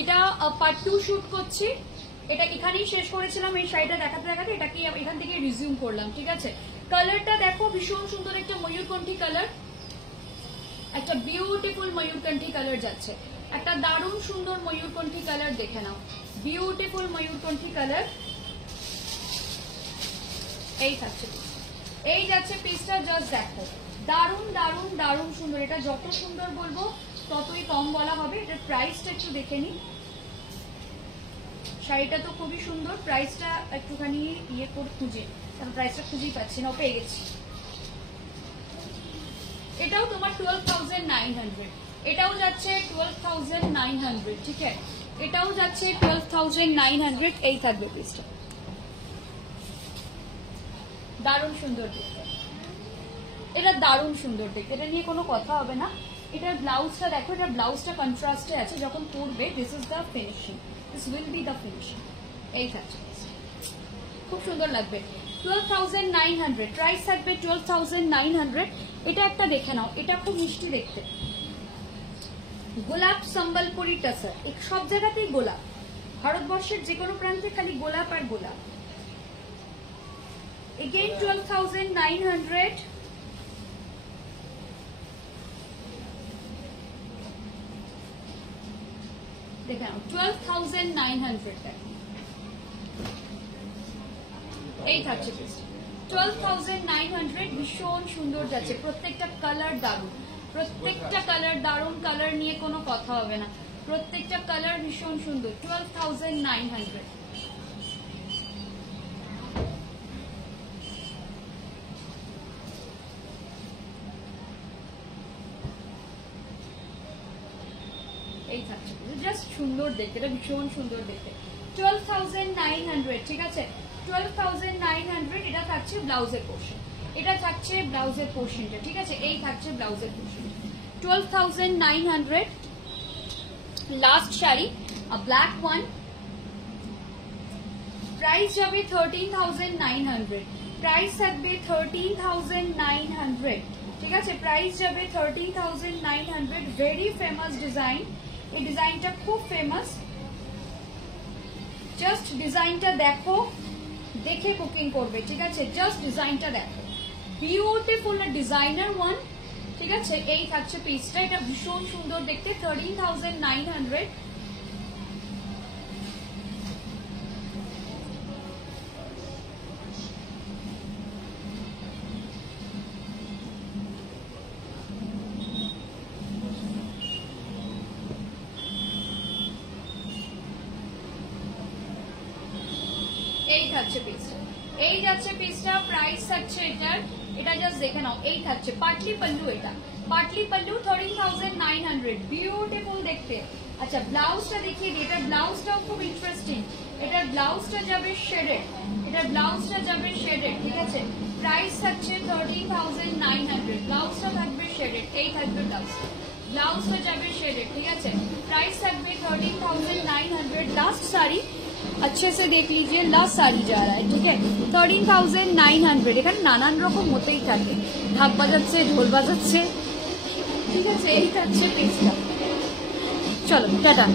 এটা part 2 shoot করছি, এটা এখানেই শেষ করেছিলাম এই শাড়িটা দেখাতে দেখাতে, এটাকে এখান থেকে রিজিউম করলাম। ঠিক আছে, কালারটা দেখো ভীষণ সুন্দর একটা ময়ূরকণ্ঠী কালার, একটা বিউটিফুল ময়ূরকণ্ঠী কালার যাচ্ছে, একটা দারুণ সুন্দর ময়ূরকণ্ঠী কালার, দেখে নাও বিউটিফুল ময়ূরকণ্ঠী কালার। এই থাকছে, এই যাচ্ছে পিসটা, জাস্ট দেখো দারুণ দারুণ দারুণ সুন্দর। এটা যত সুন্দর বলবো ততই কম বলা হবে। এটার প্রাইসটা একটু দেখে নিই। শাড়িটা তো খুবই সুন্দর, প্রাইসটা একটুখানি ইয়ে করে খুঁজে, কারণ প্রাইসটা খুঁজেই পাচ্ছি না, পেয়ে গেছি। এটাও তোমার 12,900, এটাও যাচ্ছে 12,900। ঠিক আছে, এটাও যাচ্ছে 12,900। এই থাকবে পিসটা, দারুণ সুন্দর দেখতে, এটা দারুণ সুন্দর দেখতে, এটা নিয়ে কোনো কথা হবে না। এটার ব্লাউজটা দেখো, এটার ব্লাউজটা কন্ট্রাস্টে আছে, যখন পরবে this is the finishing, this will be the finishing. এই থাকছে, খুব সুন্দর লাগবে। 12,900 প্রাইস থাকবে, 12,900। এটা একটা দেখে নাও, এটা খুব মিষ্টি দেখতে, গোলাপ সম্বলপুরি টাসার, সব জায়গাতেই গোলাপ, ভারতবর্ষের যে কোনো প্রান্তে খালি গোলাপ আর গোলাপ। এগেইন 12,900। দেখে নাও 12,900 টাকা। এই থাকছে 12,900, ভীষণ সুন্দর যাচ্ছে, প্রত্যেকটা কালার দারুণ, প্রত্যেকটা কালার দারুণ, কালার নিয়ে কোনো কথা হবে না, প্রত্যেকটা কালার ভীষণ সুন্দর। 12,900। এই থাকছে, জাস্ট সুন্দর দেখতে, এটা ভীষণ সুন্দর দেখতে। 12,900। ঠিক আছে, 12,900। এটা থাকছে ব্লাউজের পোর্শন, এটা থাকছে ব্লাউজের পোর্শনটা। ঠিক আছে, এই থাকছে ব্লাউজের portion. 12,900। Last sari, black one, price যাবে 13,900, প্রাইস থাকবে 13,900। ঠিক আছে, প্রাইস যাবে 13,900। ভেরি ফেমাস ডিজাইন, এই ডিজাইনটা খুব ফেমাস, জাস্ট ডিজাইনটা দেখো, দেখে বুকিং করবে। ঠিক আছে, জাস্ট ডিজাইনটা দেখো, বিউটিফুল ডিজাইনার ওয়ান। ঠিক আছে, এই থাকছে পিসটা, এটা ভীষণ সুন্দর দেখতে, 13,900। এই থাকছে পিসটা, এই যাচ্ছে পিসটা, প্রাইস থাকছে এটার, এটা জাস্ট দেখে নাও। এই থাকছে পাটলি পাল্লু, এটা পাটলি পাল্লু 13,900, বিউটিফুল দেখতে। আচ্ছা, ব্লাউজটা দেখিয়ে দিই, এটার ব্লাউজটাও খুব ইন্টারেস্টিং, এটার ব্লাউজটা যাবে শেডেড, এটার ব্লাউজটা যাবে শেডেড। ঠিক আছে, প্রাইস থাকছে 13,900, ব্লাউজটা থাকবে শেডেড। এই থাকবে ব্লাউজটা, ব্লাউজটা যাবে শেডেড। ঠিক আছে, প্রাইস থাকবে 13,900। लास्ट साड़ी अच्छे से देख लीजिए, लास्ट साड़ी जा रहा है। ठीक है, 13,900। এখানে নানান রকম হতেই থাকে, ঢাক বাজাচ্ছে, ঢোল বাজাচ্ছে। ঠিক আছে, এই থাকছে পিসটা। চলো টাটা।